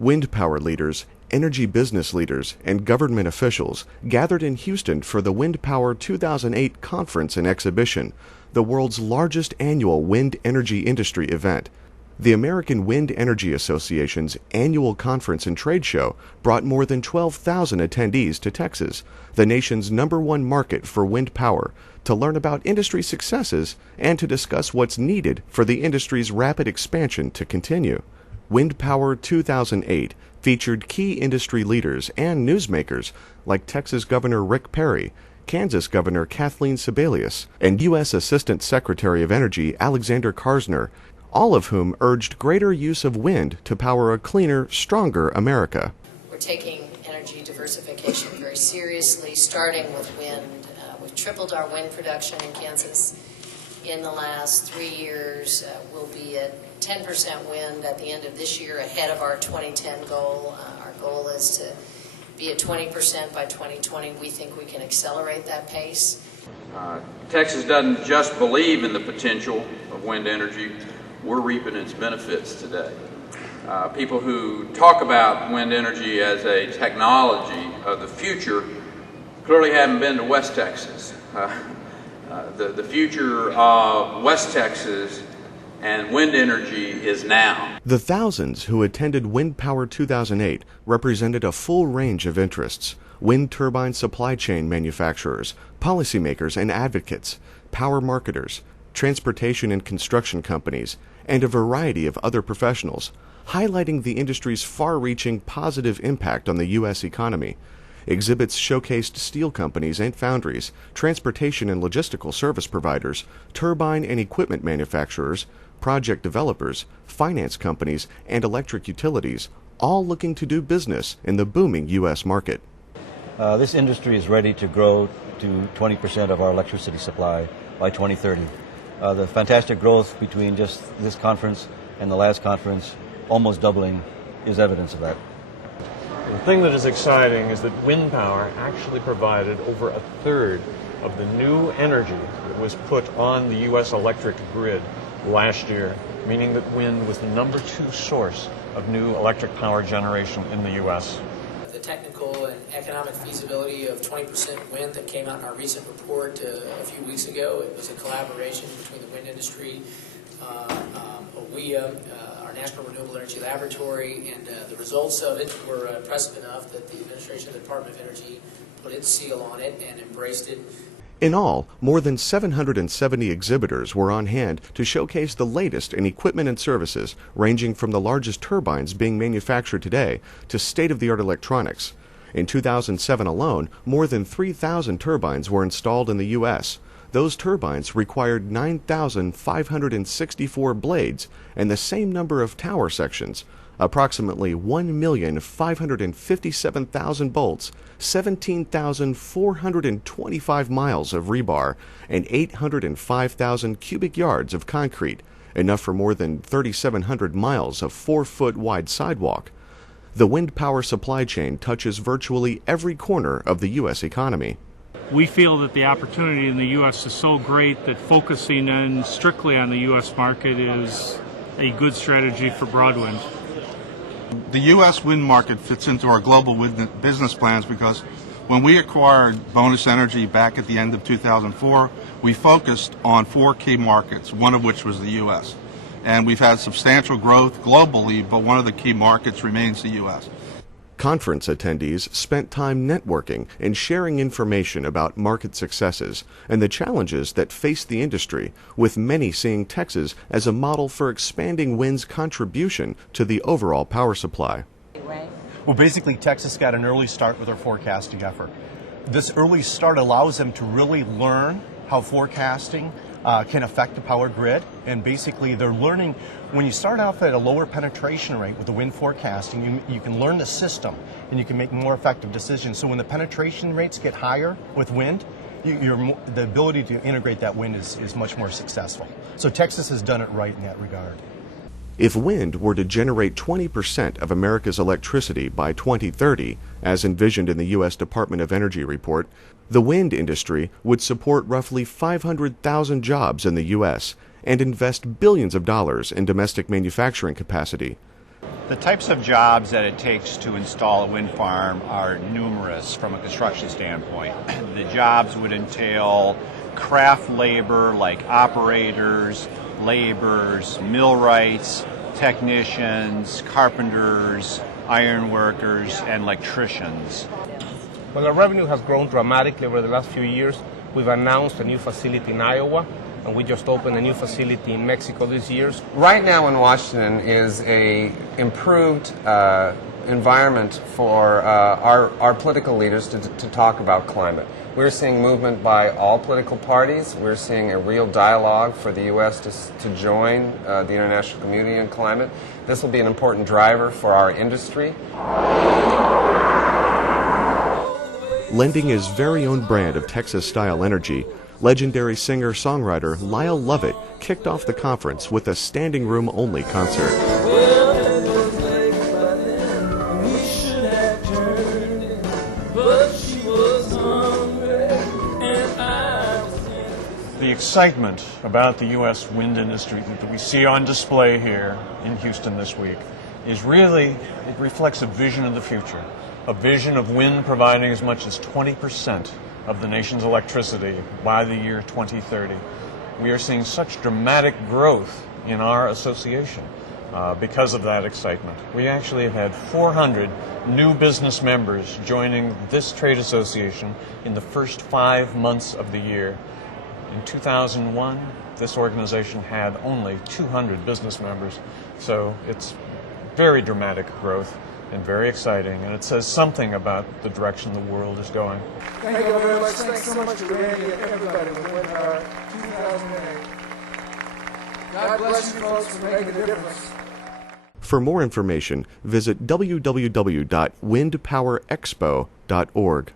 Wind power leaders, energy business leaders, and government officials gathered in Houston for the WINDPOWER 2008 conference and exhibition, the world's largest annual wind energy industry event. The American Wind Energy Association's annual conference and trade show brought more than 12,000 attendees to Texas, the nation's #1 market for wind power, to learn about industry successes and to discuss what's needed for the industry's rapid expansion to continue. WINDPOWER 2008 featured key industry leaders and newsmakers like Texas Governor Rick Perry, Kansas Governor Kathleen Sebelius, and U.S. Assistant Secretary of Energy Alexander Karsner, all of whom urged greater use of wind to power a cleaner, stronger America. We're taking energy diversification very seriously, starting with wind. We've tripled our wind production in Kansas in the last 3 years. We'll be at 10% wind at the end of this year, ahead of our 2010 goal. Our goal is to be at 20% by 2020. We think we can accelerate that pace. Texas doesn't just believe in the potential of wind energy. We're reaping its benefits today. People who talk about wind energy as a technology of the future clearly haven't been to West Texas. The future of West Texas and wind energy is now. The thousands who attended WINDPOWER 2008 represented a full range of interests: wind turbine supply chain manufacturers, policymakers and advocates, power marketers, transportation and construction companies, and a variety of other professionals, highlighting the industry's far-reaching positive impact on the U.S. economy. Exhibits showcased steel companies and foundries, transportation and logistical service providers, turbine and equipment manufacturers, project developers, finance companies, and electric utilities, all looking to do business in the booming U.S. market. This industry is ready to grow to 20% of our electricity supply by 2030. The fantastic growth between just this conference and the last conference, almost doubling, is evidence of that. The thing that is exciting is that wind power actually provided over a third of the new energy that was put on the U.S. electric grid last year, meaning that wind was the #2 source of new electric power generation in the U.S. The technical and economic feasibility of 20% wind that came out in our recent report a few weeks ago, it was a collaboration between the wind industry, AWEA, our National Renewable Energy Laboratory, and the results of it were impressive enough that the administration of the Department of Energy put its seal on it and embraced it. In all, more than 770 exhibitors were on hand to showcase the latest in equipment and services, ranging from the largest turbines being manufactured today to state-of-the-art electronics. In 2007 alone, more than 3,000 turbines were installed in the U.S. Those turbines required 9,564 blades and the same number of tower sections, approximately 1,557,000 bolts, 17,425 miles of rebar, and 805,000 cubic yards of concrete, enough for more than 3,700 miles of 4-foot wide sidewalk. The wind power supply chain touches virtually every corner of the U.S. economy. We feel that the opportunity in the U.S. is so great that focusing in strictly on the U.S. market is a good strategy for Broadwind. The U.S. wind market fits into our global wind business plans because when we acquired Bonus Energy back at the end of 2004, we focused on 4 key markets, one of which was the U.S. And we've had substantial growth globally, but one of the key markets remains the U.S. Conference attendees spent time networking and sharing information about market successes and the challenges that face the industry, with many seeing Texas as a model for expanding wind's contribution to the overall power supply. Well, basically, Texas got an early start with our forecasting effort. This early start allows them to really learn how forecasting can affect the power grid, and basically they're learning. When you start off at a lower penetration rate with the wind forecasting, you can learn the system and you can make more effective decisions. So when the penetration rates get higher with wind, the ability to integrate that wind is much more successful. So Texas has done it right in that regard. If wind were to generate 20% of America's electricity by 2030, as envisioned in the U.S. Department of Energy report, the wind industry would support roughly 500,000 jobs in the U.S. and invest billions of dollars in domestic manufacturing capacity. The types of jobs that it takes to install a wind farm are numerous from a construction standpoint. The jobs would entail craft labor like operators, laborers, millwrights, technicians, carpenters, iron workers, and electricians. Well, our revenue has grown dramatically over the last few years. We've announced a new facility in Iowa, and we just opened a new facility in Mexico this year. Right now in Washington is a improved environment for our political leaders to talk about climate. We're seeing movement by all political parties. We're seeing a real dialogue for the U.S. to join the international community on climate. This will be an important driver for our industry. Lending his very own brand of Texas-style energy, legendary singer-songwriter Lyle Lovett kicked off the conference with a standing room-only concert. The excitement about the U.S. wind industry that we see on display here in Houston this week is really, it reflects a vision of the future, a vision of wind providing as much as 20% of the nation's electricity by the year 2030. We are seeing such dramatic growth in our association because of that excitement. We actually have had 400 new business members joining this trade association in the first 5 months of the year. In 2001, this organization had only 200 business members, so it's very dramatic growth and very exciting, and it says something about the direction the world is going. Thank you very much. Thanks so much to Randy and everybody with WINDPOWER 2008. God bless you folks for making a difference. For more information, visit www.windpowerexpo.org.